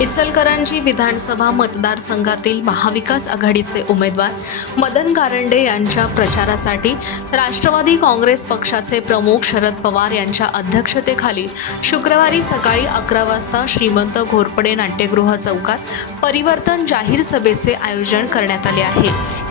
इचलकरंजी विधानसभा मतदारसंघातील महाविकास आघाडीचे उमेदवार मदन कारंडे यांच्या प्रचारासाठी राष्ट्रवादी काँग्रेस पक्षाचे प्रमुख शरद पवार यांच्या अध्यक्षतेखाली शुक्रवारी सकाळी अकरा वाजता श्रीमंत घोरपडे नाट्यगृह चौकात परिवर्तन जाहीर सभेचे आयोजन करण्यात आले आहे.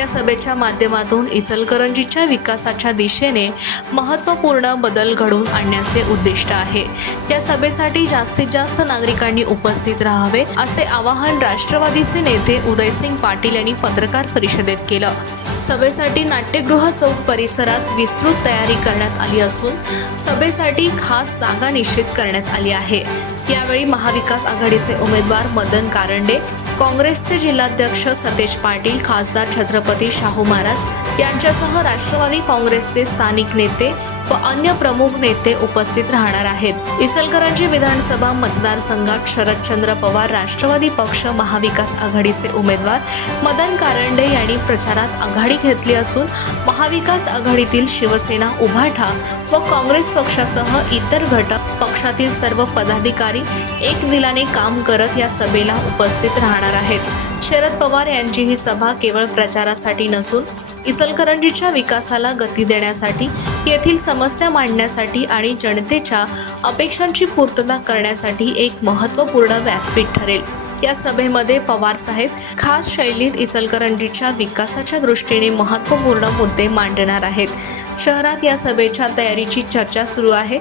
या सभेच्या माध्यमातून इचलकरंजीच्या विकासाच्या दिशेने महत्त्वपूर्ण बदल घडवून आणण्याचे उद्दिष्ट आहे. या सभेसाठी जास्तीत जास्त नागरिकांनी उपस्थित राहावे असे आवाहन राष्ट्रवादीचे नेते उदयसिंग पाटील यांनी पत्रकार परिषदेत केलं. सभेसाठी नाट्यगृह चौक परिसरात विस्तृत तयारी करण्यात आली असून सभेसाठी खास जागा निश्चित करण्यात आली आहे. यावेळी महाविकास आघाडीचे उमेदवार मदन कारंडे काँग्रेसचे जिल्हाध्यक्ष सतेज पाटील खासदार छत्रपती शाहू महाराज यांच्यासह राष्ट्रवादी काँग्रेसचे स्थानिक नेते व अन्य प्रमुख नेते उपस्थित राहणार आहेत. इचलकरंजी विधानसभा मतदारसंघात शरदचंद्र पवार राष्ट्रवादी पक्ष महाविकास आघाडीचे उमेदवार मदन कारंडे यांनी प्रचारात आघाडी घेतली असून महाविकास आघाडीतील शिवसेना उभाठा व काँग्रेस पक्षासह इतर घटक पक्षातील सर्व पदाधिकारी एक दिलाने काम करत या सभेला उपस्थित राहणार आहेत. शरद पवार यांची ही सभा केवळ प्रचारासाठी नसून इचलकरंजीच्या विकासाला गती देण्यासाठी येथील समस्या मांडण्यासाठी आणि जनतेच्या अपेक्षांची पूर्तता करण्यासाठी एक महत्त्वपूर्ण व्यासपीठ ठरेल. या सभेमध्ये पवार साहेब खास शैलीत इचलकरंजीच्या विकासाच्या दृष्टीने महत्त्वपूर्ण मुद्दे मांडणार आहेत. शहरात या सभेच्या तयारीची चर्चा सुरू आहे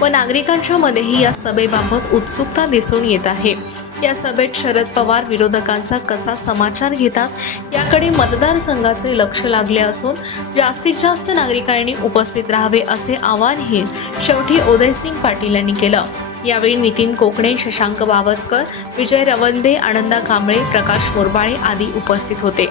व नागरिकांच्या मध्येही या सभेबाबत उत्सुकता दिसून येत आहे. या सभेत शरद पवार विरोधकांचा कसा समाचार घेतात याकडे मतदारसंघाचे लक्ष लागले असून जास्तीत जास्त नागरिकांनी उपस्थित राहावे असे आवाहनही शेवटी उदयसिंग पाटील यांनी केलं. यावेळी नितीन कोकणे शशांक बावचकर विजय रवंदे आनंदा कांबळे प्रकाश मोरबाळे आदी उपस्थित होते.